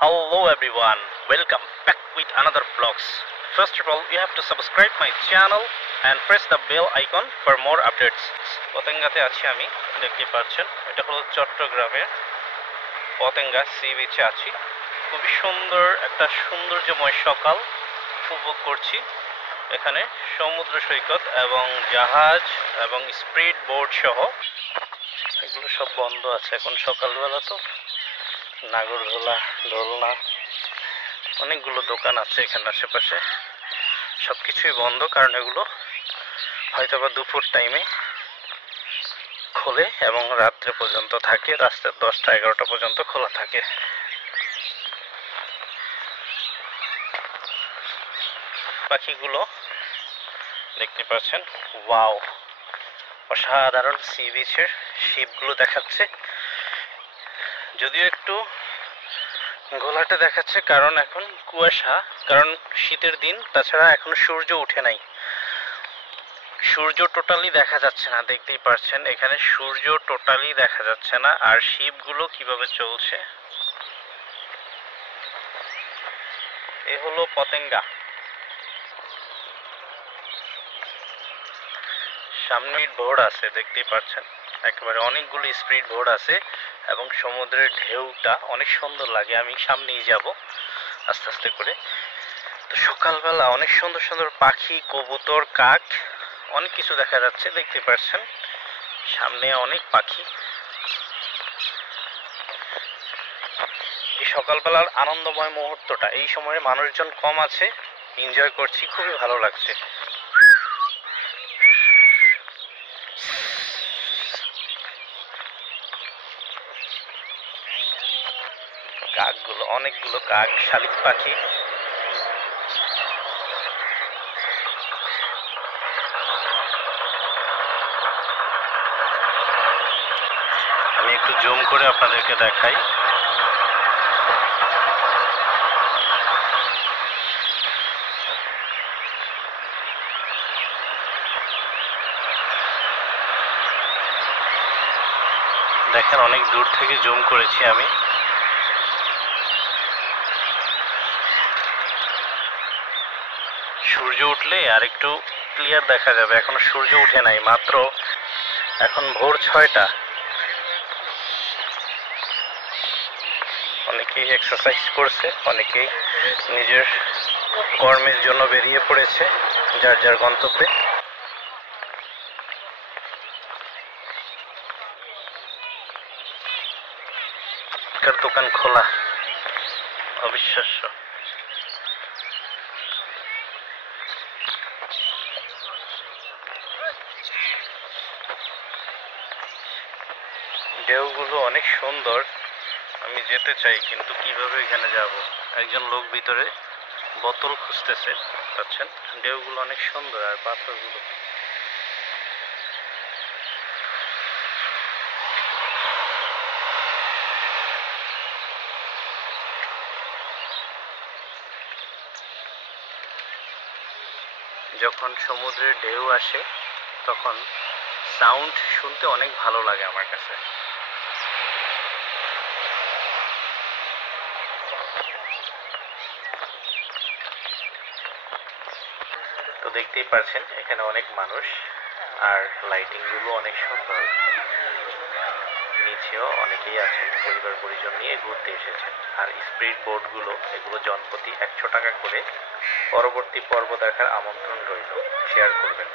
Hello everyone, welcome back with another vlogs. First of all, you have to subscribe my channel and press the bell icon for more updates. পতেঙ্গাতে আছি আমি, দেখতে পাচ্ছেন এটা হলো চট্টগ্রামের Patenga C বিচে আছি। খুবই সুন্দর একটা সৌন্দর্যময় সকাল উপভোগ করছি। এখানে সমুদ্র সৈকত এবং জাহাজ এবং স্পিড বোট সহ এগুলো সব বন্ধ আছে এখন সকালবেলা তো। নাগরদোলা, দোলনা, অনেকগুলো দোকান আছে এখানে আশেপাশে, সবকিছুই বন্ধ কারণ এগুলো হয়তোবা দুপুর টাইমে খোলে এবং রাত্রে পর্যন্ত থাকে, রাস্তার 10টা-11টা পর্যন্ত খোলা থাকে। পাখিগুলো দেখতে পাচ্ছেন, ওয়াও, অসাধারণ সি বিচের শিপগুলো দেখাচ্ছে, যদিও একটু ঘোলাটে দেখাচ্ছে কারণ এখন কুয়াশা, কারণ শীতের দিন, তাছাড়া এখন সূর্য উঠে নাই, সূর্য টোটালি দেখা যাচ্ছে না। দেখতেই পাচ্ছেন এখানে সূর্য টোটালি দেখা যাচ্ছে না। আর শিপগুলো কিভাবে চলছে, এ হলো পতেঙ্গা। সামনে বোট আছে, দেখতেই পাচ্ছেন একেবারে অনেকগুলো স্পিড বোট আছে এবং সমুদ্রের ঢেউটা অনেক সুন্দর লাগে। আমি সামনেই যাব আস্তে আস্তে করে। তো সকালবেলা অনেক সুন্দর সুন্দর পাখি, কবুতর, কাক, অনেক কিছু দেখা যাচ্ছে। দেখতে পাচ্ছেন সামনে অনেক পাখি। এই সকালবেলার আনন্দময় মুহূর্তটা, এই সময়ে মানুষজন কম আছে, এনজয় করছি, খুবই ভালো লাগছে। কাকগুলো, অনেকগুলো কাক, শালিক পাখি। আমি একটু জুম করে আপনাদেরকে দেখাই। দেখেন অনেক দূর থেকে জুম করেছি আমি। সূর্য উঠলে আর একটু ক্লিয়ার দেখা যাবে, এখনো সূর্য উঠে নাই, মাত্র এখন ভোর 6টা। অনেকেই এক্সারসাইজ করছে, অনেকেই নিজের কর্মের জন্য বেরিয়ে পড়েছে যার যার গন্তব্যে। দোকান খোলা, অবিশ্বাস্য। ঢেউগুলো অনেক সুন্দর, আমি যেতে চাই কিন্তু কিভাবে এখানে যাব। একজন লোক ভিতরে বোতল খুঁজতেছে, পাচ্ছেন। ঢেউগুলো অনেক সুন্দর আর পাথরগুলো। যখন সমুদ্রের ঢেউ আসে তখন সাউন্ড শুনতে অনেক ভালো লাগে আমার কাছে। তো দেখতেই পাচ্ছেন এখানে অনেক মানুষ, আর লাইটিং গুলো অনেক সুন্দর। নিচেও অনেকেই আছেন, পরিবার পরিজন নিয়ে ঘুরতে এসেছেন। আর স্পিড বোট গুলো, এগুলো জনপ্রতি 100 টাকা করে। পরবর্তী পর্ব দেখার আমন্ত্রণ রইল, শেয়ার করবেন।